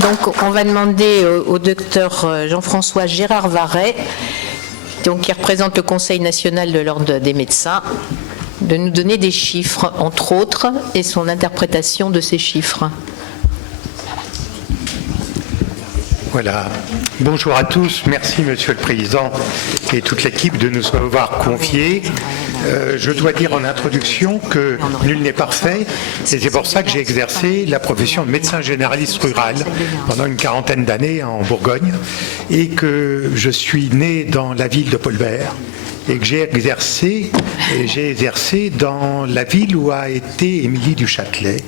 Donc, on va demander au docteur Jean-François Gérard Varret, donc, qui représente le Conseil national de l'Ordre des médecins, de nous donner des chiffres, entre autres, et son interprétation de ces chiffres. Voilà. Bonjour à tous. Merci, Monsieur le Président et toute l'équipe de nous avoir confié. Je dois dire en introduction que nul n'est parfait et c'est pour ça que j'ai exercé la profession de médecin généraliste rural pendant une quarantaine d'années en Bourgogne et que je suis né dans la ville de Paulbert et que j'ai exercé dans la ville où a été Émilie du Châtelet,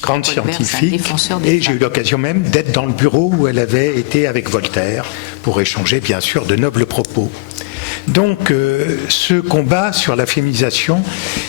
grande scientifique, et j'ai eu l'occasion même d'être dans le bureau où elle avait été avec Voltaire pour échanger bien sûr de nobles propos. Donc ce combat sur la féminisation,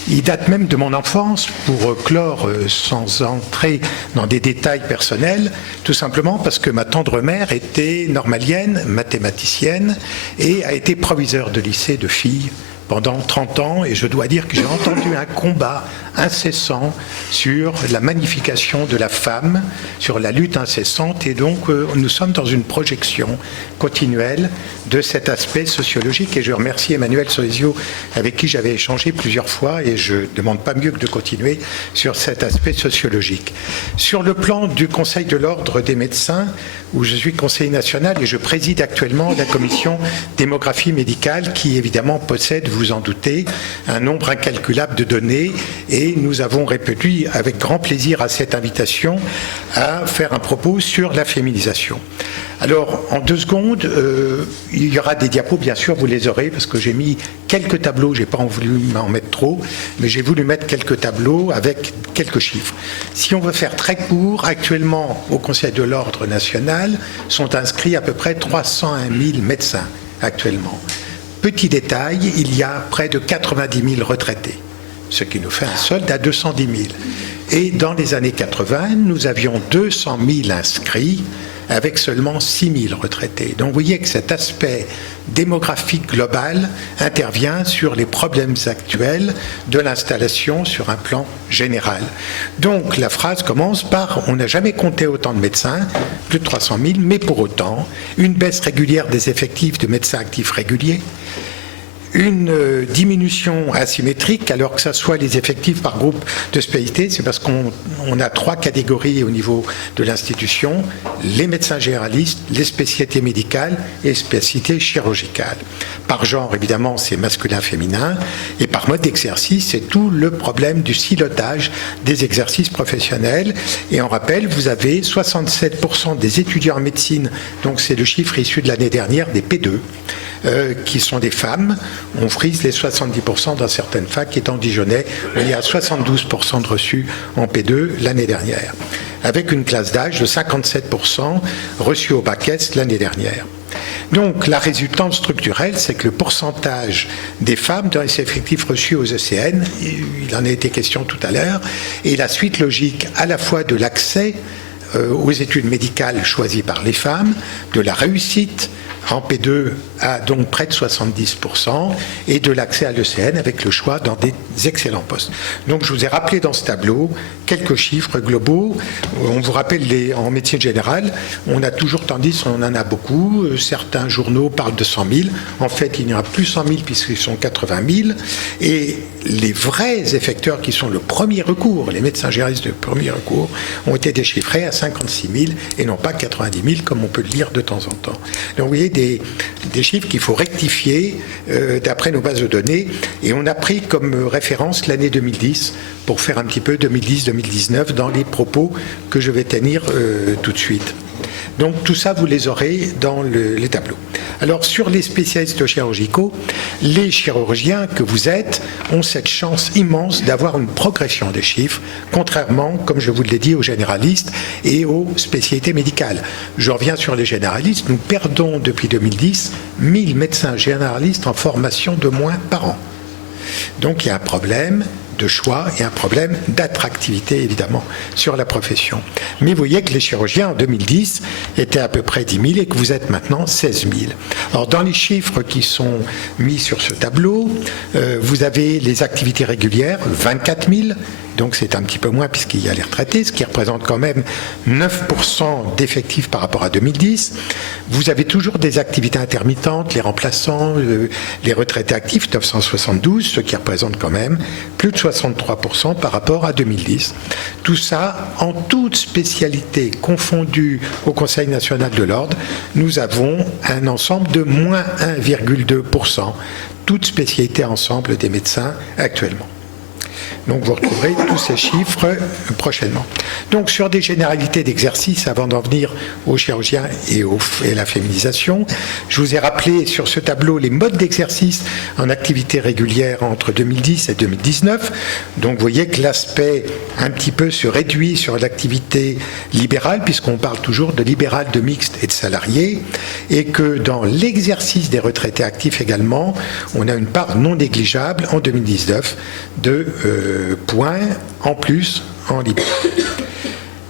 il date même de mon enfance, pour clore sans entrer dans des détails personnels, tout simplement parce que ma tendre mère était normalienne, mathématicienne, et a été proviseure de lycée de filles pendant 30 ans, et je dois dire que j'ai entendu un combat incessant sur la magnification de la femme, sur la lutte incessante, et donc nous sommes dans une projection continuelle de cet aspect sociologique, et je remercie Emmanuel Soesio, avec qui j'avais échangé plusieurs fois, et je ne demande pas mieux que de continuer sur cet aspect sociologique. Sur le plan du Conseil de l'Ordre des médecins, où je suis conseiller national, et je préside actuellement la commission démographie médicale, qui évidemment possède, vous en doutez, un nombre incalculable de données, et nous avons répondu avec grand plaisir à cette invitation à faire un propos sur la féminisation. Alors, en 2 secondes, il y aura des diapos, bien sûr, vous les aurez, parce que j'ai mis quelques tableaux, je n'ai pas voulu m'en mettre trop, mais j'ai voulu mettre quelques tableaux avec quelques chiffres. Si on veut faire très court, actuellement, au Conseil de l'Ordre national, sont inscrits à peu près 301 000 médecins, actuellement. Petit détail, il y a près de 90 000 retraités, ce qui nous fait un solde à 210 000. Et dans les années 80, nous avions 200 000 inscrits, avec seulement 6 000 retraités. Donc vous voyez que cet aspect démographique global intervient sur les problèmes actuels de l'installation sur un plan général. Donc la phrase commence par « On n'a jamais compté autant de médecins, plus de 300 000, mais pour autant, une baisse régulière des effectifs de médecins actifs réguliers, une diminution asymétrique, alors que ce soit les effectifs par groupe de spécialité, c'est parce qu'on a 3 catégories au niveau de l'institution, les médecins généralistes, les spécialités médicales et les spécialités chirurgicales. Par genre, évidemment, c'est masculin-féminin, et par mode d'exercice, c'est tout le problème du silotage des exercices professionnels. Et on rappelle, vous avez 67% des étudiants en médecine, donc c'est le chiffre issu de l'année dernière, des P2, qui sont des femmes. On frise les 70% dans certaines facs, étant Dijonais, où il y a 72% de reçus en P2 l'année dernière, avec une classe d'âge de 57% reçus au bac S l'année dernière. Donc la résultante structurelle, c'est que le pourcentage des femmes dans les effectifs reçus aux ECN, il en a été question tout à l'heure, et la suite logique à la fois de l'accès aux études médicales choisies par les femmes, de la réussite en P2 à donc près de 70%, et de l'accès à l'ECN avec le choix dans des excellents postes. Donc je vous ai rappelé dans ce tableau quelques chiffres globaux. On vous rappelle, en médecine générale, on a toujours tendance, on en a beaucoup, certains journaux parlent de 100 000, en fait il y en a plus 100 000 puisqu'ils sont 80 000, et les vrais effecteurs qui sont le premier recours, les médecins généralistes de premier recours, ont été déchiffrés à 56 000 et non pas 90 000 comme on peut le lire de temps en temps. Donc vous voyez des chiffres qu'il faut rectifier d'après nos bases de données, et on a pris comme référence l'année 2010 pour faire un petit peu 2010-2019 dans les propos que je vais tenir tout de suite. Donc tout ça, vous les aurez dans les tableaux. Alors sur les spécialistes chirurgicaux, les chirurgiens que vous êtes ont cette chance immense d'avoir une progression des chiffres, contrairement, comme je vous l'ai dit, aux généralistes et aux spécialités médicales. Je reviens sur les généralistes. Nous perdons depuis 2010 1000 médecins généralistes en formation de moins par an. Donc il y a un problème de choix et un problème d'attractivité, évidemment, sur la profession. Mais vous voyez que les chirurgiens, en 2010, étaient à peu près 10 000 et que vous êtes maintenant 16 000. Alors, dans les chiffres qui sont mis sur ce tableau, vous avez les activités régulières, 24 000, donc c'est un petit peu moins puisqu'il y a les retraités, ce qui représente quand même 9% d'effectifs par rapport à 2010. Vous avez toujours des activités intermittentes, les remplaçants, les retraités actifs, 972, ce qui représente quand même plus de 63% par rapport à 2010. Tout ça, en toute spécialité confondue au Conseil national de l'ordre, nous avons un ensemble de moins 1,2%, toute spécialité ensemble des médecins actuellement. Donc vous retrouverez tous ces chiffres prochainement. Donc sur des généralités d'exercice, avant d'en venir aux chirurgiens et la féminisation, je vous ai rappelé sur ce tableau les modes d'exercice en activité régulière entre 2010 et 2019. Donc vous voyez que l'aspect un petit peu se réduit sur l'activité libérale, puisqu'on parle toujours de libéral, de mixte et de salarié, et que dans l'exercice des retraités actifs également, on a une part non négligeable en 2019 de points en plus en libéral.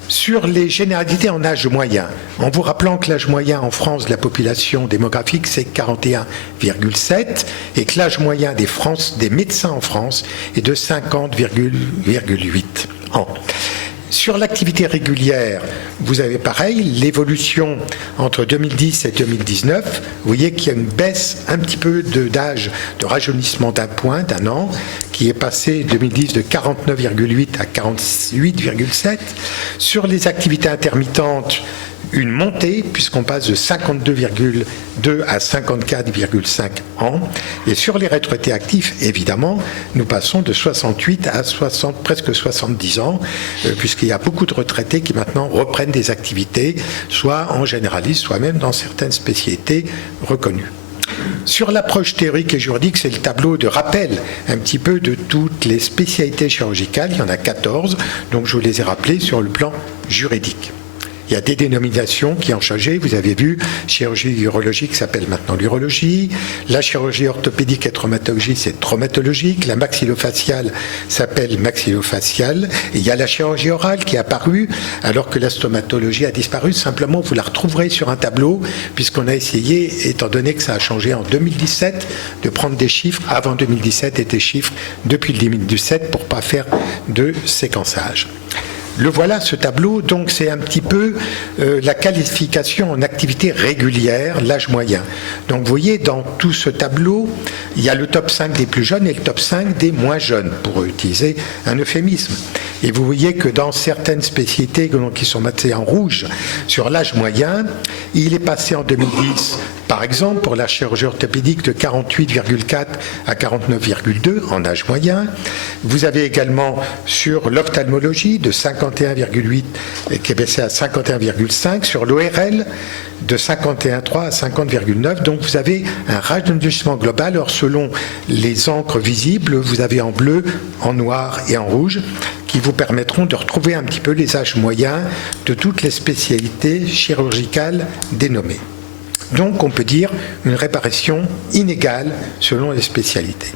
Sur les généralités en âge moyen, en vous rappelant que l'âge moyen en France de la population démographique, c'est 41,7 et que l'âge moyen des médecins en France est de 50,8 ans. Sur l'activité régulière, vous avez pareil, l'évolution entre 2010 et 2019. Vous voyez qu'il y a une baisse un petit peu d'âge, de rajeunissement d'un point, d'un an, qui est passé 2010 de 49,8 à 48,7. Sur les activités intermittentes, une montée, puisqu'on passe de 52,2 à 54,5 ans. Et sur les retraités actifs, évidemment, nous passons de 68 à presque 70 ans, puisqu'il y a beaucoup de retraités qui maintenant reprennent des activités, soit en généraliste, soit même dans certaines spécialités reconnues. Sur l'approche théorique et juridique, c'est le tableau de rappel un petit peu de toutes les spécialités chirurgicales. Il y en a 14, donc je vous les ai rappelées sur le plan juridique. Il y a des dénominations qui ont changé. Vous avez vu, chirurgie urologique s'appelle maintenant l'urologie. La chirurgie orthopédique et traumatologie, c'est traumatologique. La maxillofaciale s'appelle maxillofaciale. Et il y a la chirurgie orale qui est apparue, alors que la stomatologie a disparu. Simplement, vous la retrouverez sur un tableau, puisqu'on a essayé, étant donné que ça a changé en 2017, de prendre des chiffres avant 2017 et des chiffres depuis 2017 pour ne pas faire de séquençage. Le voilà, ce tableau, donc c'est un petit peu la qualification en activité régulière, l'âge moyen. Donc vous voyez, dans tout ce tableau, il y a le top 5 des plus jeunes et le top 5 des moins jeunes, pour utiliser un euphémisme. Et vous voyez que dans certaines spécialités qui sont marquées en rouge sur l'âge moyen, il est passé en 2010, par exemple, pour la chirurgie orthopédique de 48,4 à 49,2 en âge moyen. Vous avez également sur l'ophtalmologie de 51,8 qui est baissé à 51,5, sur l'ORL de 51,3 à 50,9. Donc vous avez un rajeunissement global. Alors selon les encres visibles, vous avez en bleu, en noir et en rouge, qui vous permettront de retrouver un petit peu les âges moyens de toutes les spécialités chirurgicales dénommées. Donc on peut dire une répartition inégale selon les spécialités.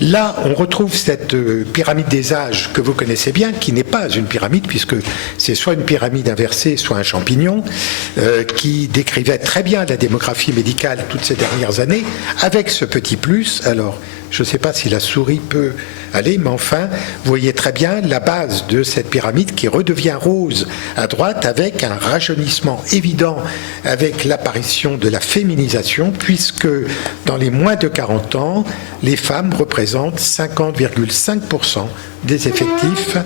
Là, on retrouve cette pyramide des âges que vous connaissez bien, qui n'est pas une pyramide, puisque c'est soit une pyramide inversée, soit un champignon, qui décrivait très bien la démographie médicale toutes ces dernières années, avec ce petit plus. Alors, je ne sais pas si la souris peut aller, mais enfin, vous voyez très bien la base de cette pyramide qui redevient rose à droite, avec un rajeunissement évident, avec l'apparition de la féminisation, puisque dans les moins de 40 ans, les femmes représentent 50,5% des effectifs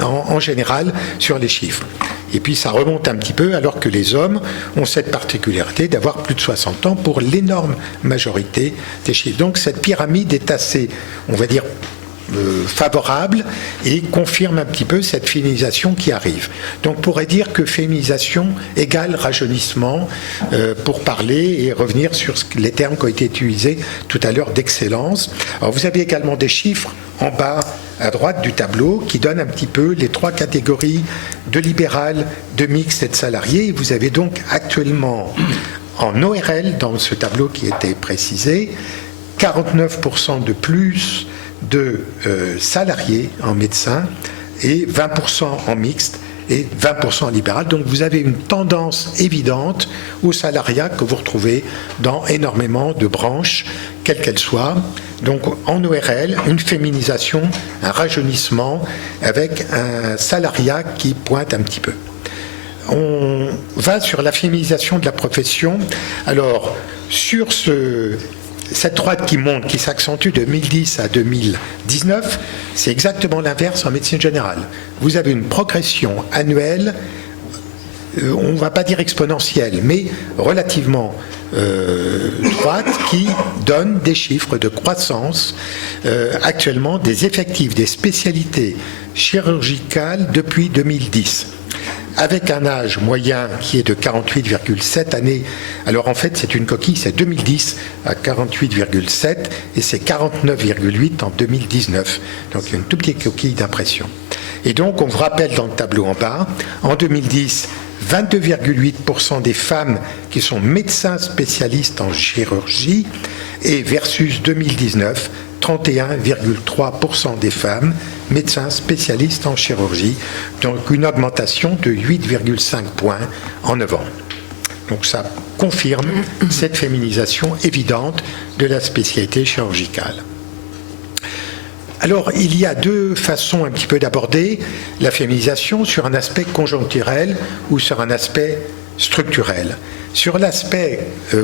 en général sur les chiffres. Et puis ça remonte un petit peu, alors que les hommes ont cette particularité d'avoir plus de 60 ans pour l'énorme majorité des chiffres. Donc cette pyramide est assez, on va dire, favorable et confirme un petit peu cette féminisation qui arrive. Donc on pourrait dire que féminisation égale rajeunissement pour parler et revenir sur les termes qui ont été utilisés tout à l'heure d'excellence. Alors vous avez également des chiffres en bas à droite du tableau qui donnent un petit peu les trois catégories de libéral, de mixte et de salarié. Vous avez donc actuellement en ORL, dans ce tableau qui était précisé, 49% de plus de salariés en médecin et 20% en mixte et 20% en libéral. Donc vous avez une tendance évidente au salariat que vous retrouvez dans énormément de branches, quelles qu'elles soient, Donc en ORL, une féminisation, un rajeunissement avec un salariat qui pointe un petit peu. On va sur la féminisation de la profession. Alors, sur cette droite qui monte, qui s'accentue de 2010 à 2019, c'est exactement l'inverse en médecine générale. Vous avez une progression annuelle, on ne va pas dire exponentielle, mais relativement droite, qui donne des chiffres de croissance actuellement des effectifs des spécialités chirurgicales depuis 2010. Avec un âge moyen qui est de 48,7 années. Alors en fait, c'est une coquille, c'est 2010 à 48,7 et c'est 49,8 en 2019. Donc il y a une toute petite coquille d'impression. Et donc, on vous rappelle dans le tableau en bas, en 2010, 22,8% des femmes qui sont médecins spécialistes en chirurgie et versus 2019, 31,3% des femmes médecins spécialistes en chirurgie, donc une augmentation de 8,5 points en 9 ans. Donc ça confirme cette féminisation évidente de la spécialité chirurgicale. Alors, il y a deux façons un petit peu d'aborder la féminisation, sur un aspect conjoncturel ou sur un aspect structurel. Sur l'aspect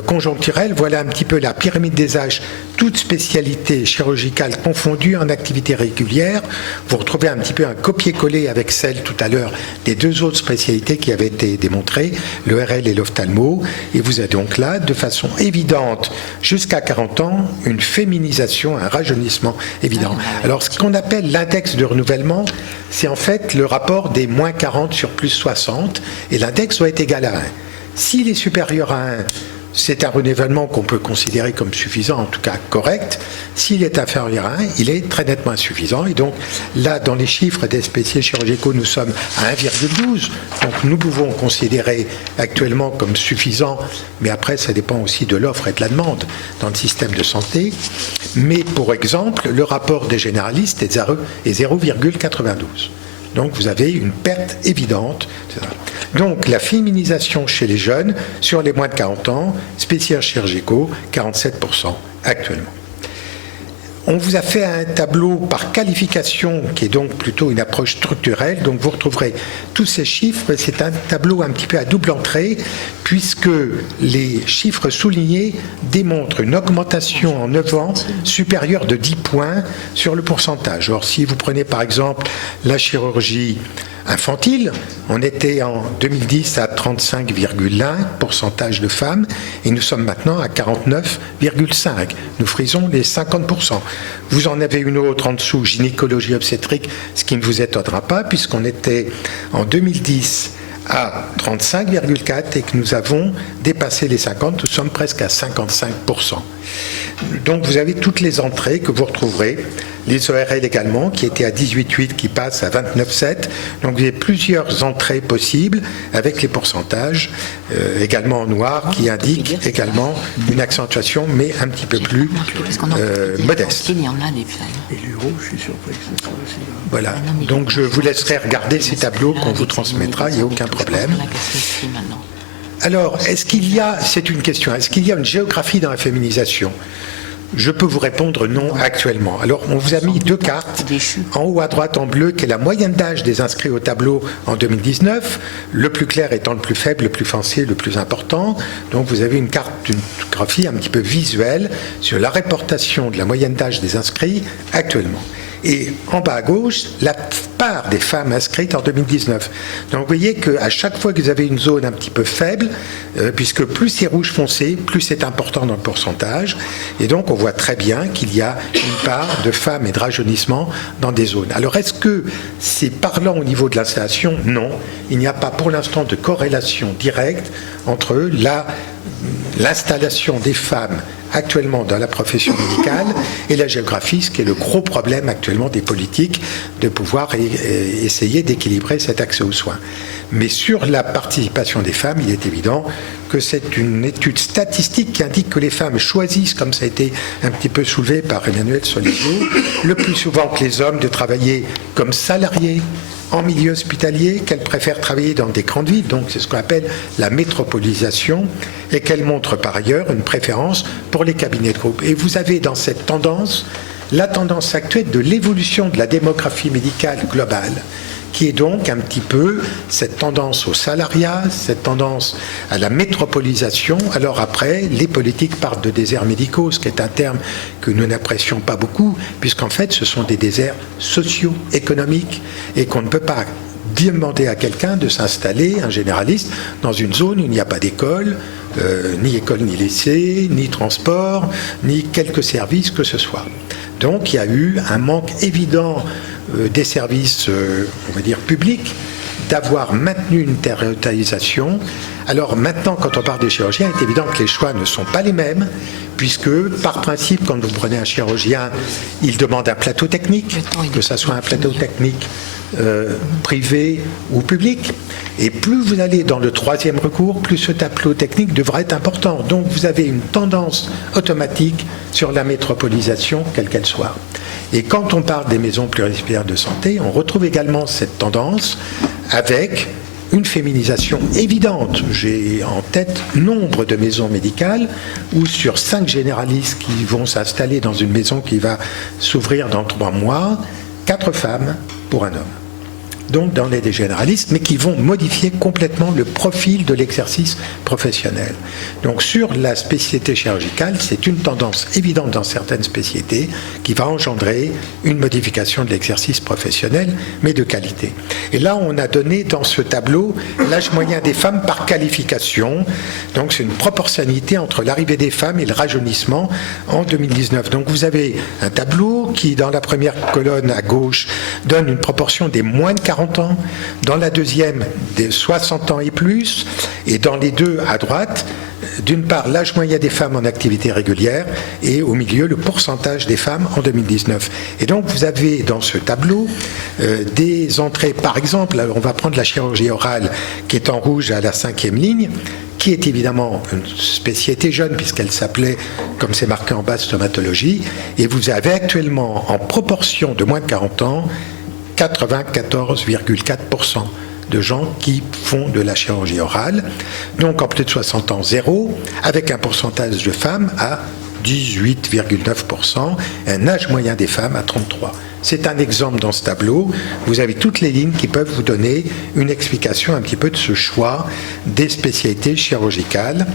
conjoncturel, voilà un petit peu la pyramide des âges, toutes spécialités chirurgicales confondues en activité régulière. Vous retrouvez un petit peu un copier-coller avec celle tout à l'heure des deux autres spécialités qui avaient été démontrées, l'ORL et l'ophtalmo. Et vous avez donc là, de façon évidente, jusqu'à 40 ans, une féminisation, un rajeunissement évident. Alors, ce qu'on appelle l'index de renouvellement, c'est en fait le rapport des moins 40 sur plus 60, et l'index doit être égal à 1. S'il est supérieur à 1, c'est un renouvellement qu'on peut considérer comme suffisant, en tout cas correct. S'il est inférieur à 1, il est très nettement insuffisant. Et donc là, dans les chiffres des spécialistes chirurgicaux, nous sommes à 1,12. Donc nous pouvons considérer actuellement comme suffisant, mais après, ça dépend aussi de l'offre et de la demande dans le système de santé. Mais pour exemple, le rapport des généralistes est 0,92. Donc vous avez une perte évidente. Donc la féminisation chez les jeunes, sur les moins de 40 ans, spécialistes chirurgicaux, 47% actuellement. On vous a fait un tableau par qualification qui est donc plutôt une approche structurelle. Donc vous retrouverez tous ces chiffres. C'est un tableau un petit peu à double entrée puisque les chiffres soulignés démontrent une augmentation en 9 ans supérieure de 10 points sur le pourcentage. Or, si vous prenez par exemple la chirurgie infantile, on était en 2010 à 35,1% de femmes et nous sommes maintenant à 49,5%. Nous frisons les 50%. Vous en avez une autre en dessous, gynécologie obstétrique, ce qui ne vous étonnera pas puisqu'on était en 2010 à 35,4% et que nous avons dépassé les 50%, nous sommes presque à 55%. Donc vous avez toutes les entrées que vous retrouverez, les ORL également, qui étaient à 18,8, qui passent à 29,7. Donc vous avez plusieurs entrées possibles avec les pourcentages, également en noir, qui indiquent également une accentuation, mais un petit peu plus modeste. Voilà, donc je vous laisserai regarder ces tableaux qu'on vous transmettra, il n'y a aucun problème. Alors, est-ce qu'il y a, c'est une question, est-ce qu'il y a une géographie dans la féminisation ? Je peux vous répondre non actuellement. Alors, on vous a mis deux cartes, en haut à droite en bleu, qui est la moyenne d'âge des inscrits au tableau en 2019, le plus clair étant le plus faible, le plus foncé, le plus important. Donc, vous avez une carte, une graphie un petit peu visuelle sur la réportation de la moyenne d'âge des inscrits actuellement. Et en bas à gauche, la part des femmes inscrites en 2019. Donc vous voyez qu'à chaque fois que vous avez une zone un petit peu faible, puisque plus c'est rouge foncé, plus c'est important dans le pourcentage, et donc on voit très bien qu'il y a une part de femmes et de rajeunissement dans des zones. Alors est-ce que c'est parlant au niveau de l'installation ? Non, il n'y a pas pour l'instant de corrélation directe entre l'installation des femmes actuellement dans la profession médicale et la géographie, ce qui est le gros problème actuellement des politiques, de pouvoir essayer d'équilibrer cet accès aux soins. Mais sur la participation des femmes, il est évident que c'est une étude statistique qui indique que les femmes choisissent, comme ça a été un petit peu soulevé par Emmanuel Soligo, le plus souvent que les hommes de travailler comme salariés en milieu hospitalier, qu'elles préfèrent travailler dans des grandes villes, donc c'est ce qu'on appelle la métropolisation, et qu'elles montrent par ailleurs une préférence pour les cabinets de groupe. Et vous avez dans cette tendance la tendance actuelle de l'évolution de la démographie médicale globale, qui est donc un petit peu cette tendance au salariat, cette tendance à la métropolisation. Alors après, les politiques parlent de déserts médicaux, ce qui est un terme que nous n'apprécions pas beaucoup, puisqu'en fait, ce sont des déserts socio-économiques et qu'on ne peut pas demander à quelqu'un de s'installer, un généraliste, dans une zone où il n'y a pas d'école, ni école ni lycée, ni transport, ni quelques services que ce soit. Donc il y a eu un manque évident des services, on va dire, publics, d'avoir maintenu une territorialisation. Alors maintenant, quand on parle des chirurgiens, il est évident que les choix ne sont pas les mêmes, puisque par principe, quand vous prenez un chirurgien, il demande un plateau technique, que ce soit un plateau technique privé ou public. Et plus vous allez dans le troisième recours, plus ce tableau technique devra être important. Donc vous avez une tendance automatique sur la métropolisation, quelle qu'elle soit. Et quand on parle des maisons pluridisciplinaires de santé, on retrouve également cette tendance avec une féminisation évidente. J'ai en tête nombre de maisons médicales où sur 5 généralistes qui vont s'installer dans une maison qui va s'ouvrir dans 3 mois, 4 femmes pour un homme. Donc dans les généralistes, mais qui vont modifier complètement le profil de l'exercice professionnel. Donc sur la spécialité chirurgicale, c'est une tendance évidente dans certaines spécialités qui va engendrer une modification de l'exercice professionnel, mais de qualité. Et là, on a donné dans ce tableau l'âge moyen des femmes par qualification. Donc c'est une proportionnalité entre l'arrivée des femmes et le rajeunissement en 2019. Donc vous avez un tableau qui, dans la première colonne à gauche, donne une proportion des moins de 40 ans, dans la deuxième des 60 ans et plus, et dans les deux à droite, d'une part l'âge moyen des femmes en activité régulière et au milieu le pourcentage des femmes en 2019. Et donc vous avez dans ce tableau des entrées, par exemple, alors on va prendre la chirurgie orale qui est en rouge à la 5e ligne, qui est évidemment une spécialité jeune puisqu'elle s'appelait, comme c'est marqué en bas, stomatologie, et vous avez actuellement en proportion de moins de 40 ans 94,4% de gens qui font de la chirurgie orale, donc en plus de 60 ans, 0, avec un pourcentage de femmes à 18,9%, un âge moyen des femmes à 33. C'est un exemple dans ce tableau. Vous avez toutes les lignes qui peuvent vous donner une explication un petit peu de ce choix des spécialités chirurgicales.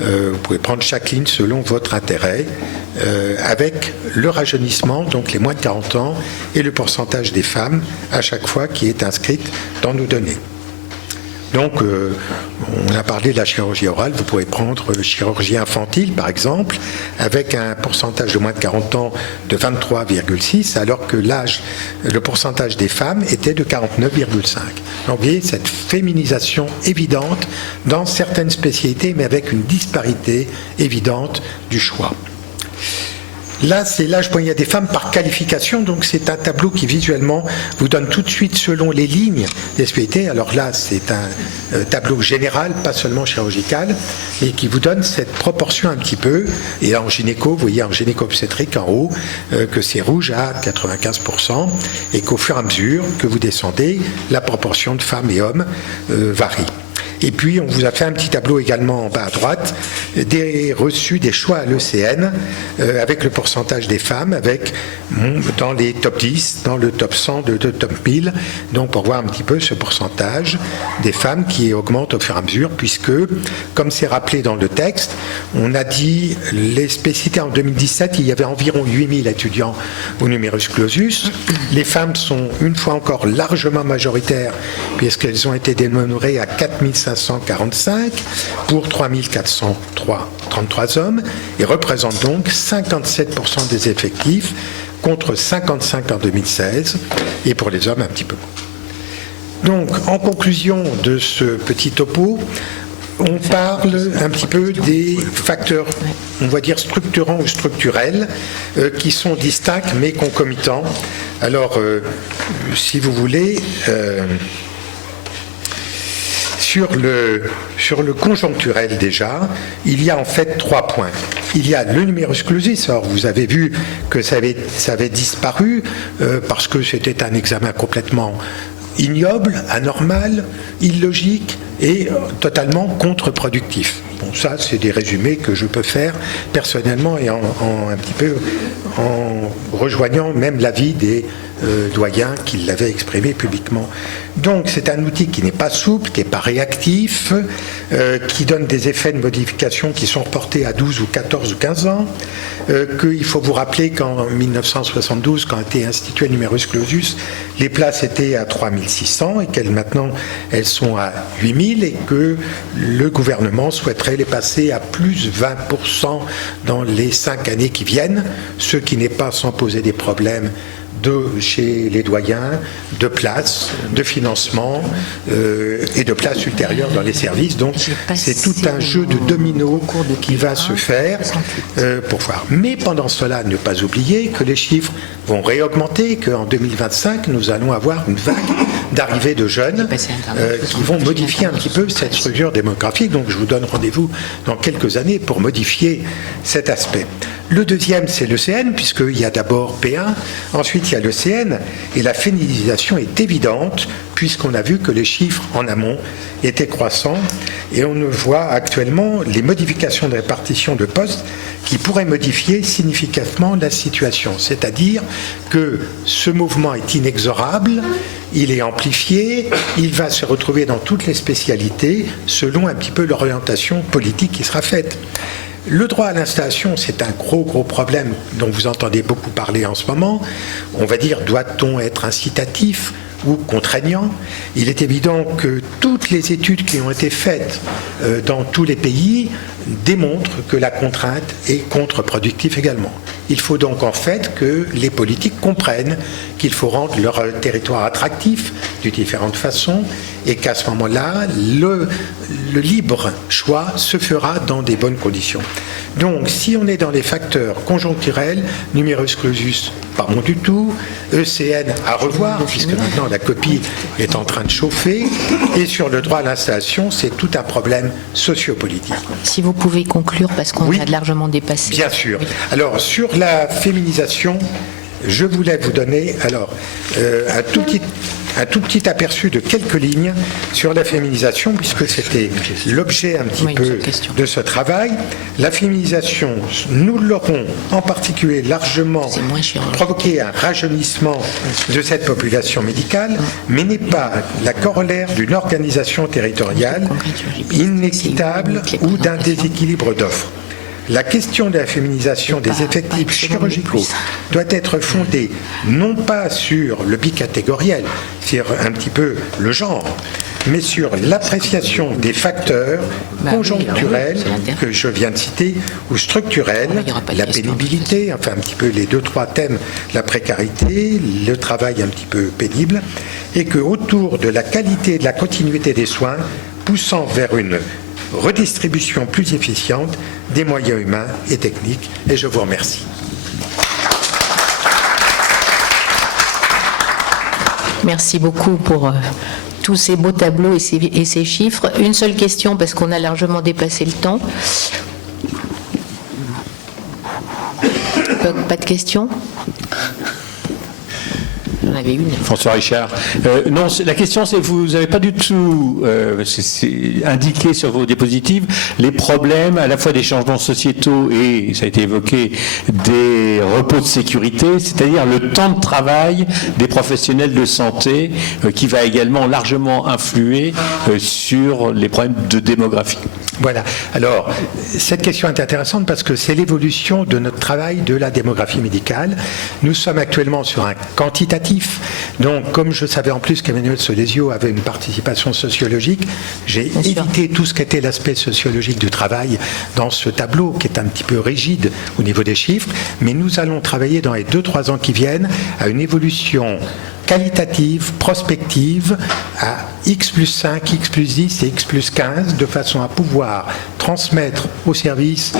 Vous pouvez prendre chaque ligne selon votre intérêt, avec le rajeunissement, donc les moins de 40 ans, et le pourcentage des femmes à chaque fois qui est inscrite dans nos données. Donc, on a parlé de la chirurgie orale, vous pouvez prendre chirurgie infantile, par exemple, avec un pourcentage de moins de 40 ans de 23,6, alors que le pourcentage des femmes était de 49,5. Donc, vous voyez cette féminisation évidente dans certaines spécialités, mais avec une disparité évidente du choix. Là, c'est l'âge moyen des femmes par qualification, donc c'est un tableau qui visuellement vous donne tout de suite selon les lignes des spécialités. Alors là, c'est un tableau général, pas seulement chirurgical, mais qui vous donne cette proportion un petit peu. Et en gynéco, vous voyez en gynéco-obstétrique en haut, que c'est rouge à 95%, et qu'au fur et à mesure que vous descendez, la proportion de femmes et hommes varie. Et puis, on vous a fait un petit tableau également en bas à droite, des reçus, des choix à l'ECN, avec le pourcentage des femmes, avec dans les top 10, dans le top 100, le top 1000, donc pour voir un petit peu ce pourcentage des femmes qui augmente au fur et à mesure, puisque, comme c'est rappelé dans le texte, on a dit les spécialités en 2017, il y avait environ 8000 étudiants au numerus clausus. Les femmes sont une fois encore largement majoritaires, puisqu'elles ont été dénombrées à 4545 pour 3433 hommes et représentent donc 57% des effectifs contre 55 en 2016 et pour les hommes un petit peu moins. Donc en conclusion de ce petit topo, on parle un petit peu des facteurs, on va dire structurants ou structurels, qui sont distincts mais concomitants. Alors, si vous voulez, sur le conjoncturel déjà, il y a en fait 3 points. Il y a le numerus clausus. Alors vous avez vu que ça avait disparu parce que c'était un examen complètement ignoble, anormal, illogique et totalement contre-productif. Bon, ça, c'est des résumés que je peux faire personnellement et un petit peu en rejoignant même l'avis des doyens qui l'avaient exprimé publiquement. Donc c'est un outil qui n'est pas souple, qui n'est pas réactif, qui donne des effets de modification qui sont reportés à 12 ou 14 ou 15 ans, qu'il faut vous rappeler qu'en 1972, quand a été institué le numerus clausus, les places étaient à 3600 et qu'elles maintenant elles sont à 8000 et que le gouvernement souhaiterait les passer à plus 20% dans les 5 années qui viennent, ce qui n'est pas sans poser des problèmes chez les doyens, de place, de financement et de place ultérieure dans les services. Donc c'est tout un jeu de dominos qui va se faire pour voir. Mais pendant cela, ne pas oublier que les chiffres vont réaugmenter, qu'en 2025, nous allons avoir une vague d'arrivée de jeunes qui vont modifier un petit peu cette structure démographique. Donc je vous donne rendez-vous dans quelques années pour modifier cet aspect. Le deuxième, c'est l'ECN, puisqu'il y a d'abord P1, ensuite il y a l'ECN, et la féminisation est évidente, puisqu'on a vu que les chiffres en amont étaient croissants, et on voit actuellement les modifications de répartition de postes qui pourraient modifier significativement la situation. C'est-à-dire que ce mouvement est inexorable, il est amplifié, il va se retrouver dans toutes les spécialités, selon un petit peu l'orientation politique qui sera faite. Le droit à l'installation, c'est un gros problème dont vous entendez beaucoup parler en ce moment. On va dire, doit-on être incitatif ou contraignant? Il est évident que toutes les études qui ont été faites dans tous les pays démontrent que la contrainte est contre-productive également. Il faut donc en fait que les politiques comprennent qu'il faut rendre leur territoire attractif de différentes façons et qu'à ce moment-là, le libre choix se fera dans des bonnes conditions. Donc, si on est dans les facteurs conjoncturels, numerus clausus, pas bon du tout, ECN à revoir, puisque maintenant la copie est en train de chauffer, et sur le droit à l'installation, c'est tout un problème sociopolitique. Si vous pouvez conclure, parce qu'on a largement dépassé. Bien sûr. Alors, sur la féminisation, je voulais vous donner un tout petit aperçu de quelques lignes sur la féminisation, puisque c'était l'objet un petit peu de ce travail. La féminisation, nous l'aurons en particulier largement provoqué un rajeunissement de cette population médicale, mais n'est pas la corollaire d'une organisation territoriale inéquitable ou d'un déséquilibre d'offres. La question de la féminisation des effectifs chirurgicaux doit être fondée non pas sur le bicatégoriel, c'est un petit peu le genre, mais sur l'appréciation des facteurs conjoncturels que je viens de citer ou structurels, la pénibilité, enfin un petit peu les 2-3 thèmes, la précarité, le travail un petit peu pénible, et que autour de la qualité et de la continuité des soins, poussant vers une redistribution plus efficiente des moyens humains et techniques. Et je vous remercie. Merci beaucoup pour tous ces beaux tableaux et ces chiffres. Une seule question, parce qu'on a largement dépassé le temps. Pas de questions ? On avait une. François Richard. Non, la question c'est vous n'avez pas du tout indiqué sur vos diapositives les problèmes à la fois des changements sociétaux et, ça a été évoqué, des repos de sécurité, c'est-à-dire le temps de travail des professionnels de santé qui va également largement influer sur les problèmes de démographie. Voilà. Alors, cette question est intéressante parce que c'est l'évolution de notre travail de la démographie médicale. Nous sommes actuellement sur un quantitatif. Donc, comme je savais en plus qu'Emmanuel Solesio avait une participation sociologique, j'ai évité tout ce qui était l'aspect sociologique du travail dans ce tableau qui est un petit peu rigide au niveau des chiffres. Mais nous allons travailler dans les 2-3 ans qui viennent à une évolution qualitative, prospective, à X plus 5, X plus 10 et X plus 15, de façon à pouvoir transmettre au service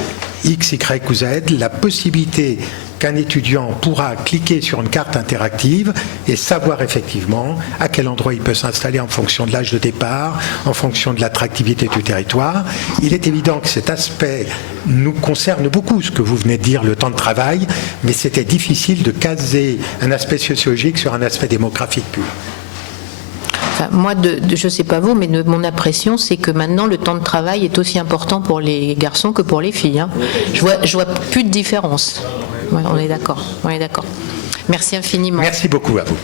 X, Y ou Z la possibilité qu'un étudiant pourra cliquer sur une carte interactive et savoir effectivement à quel endroit il peut s'installer en fonction de l'âge de départ, en fonction de l'attractivité du territoire. Il est évident que cet aspect nous concerne beaucoup, ce que vous venez de dire, le temps de travail, mais c'était difficile de caser un aspect sociologique sur un aspect démographique pur. Enfin, moi, je ne sais pas vous, mais de mon impression, c'est que maintenant, le temps de travail est aussi important pour les garçons que pour les filles. Hein. Je vois plus de différence. Ouais, on est d'accord. Merci infiniment. Merci beaucoup à vous.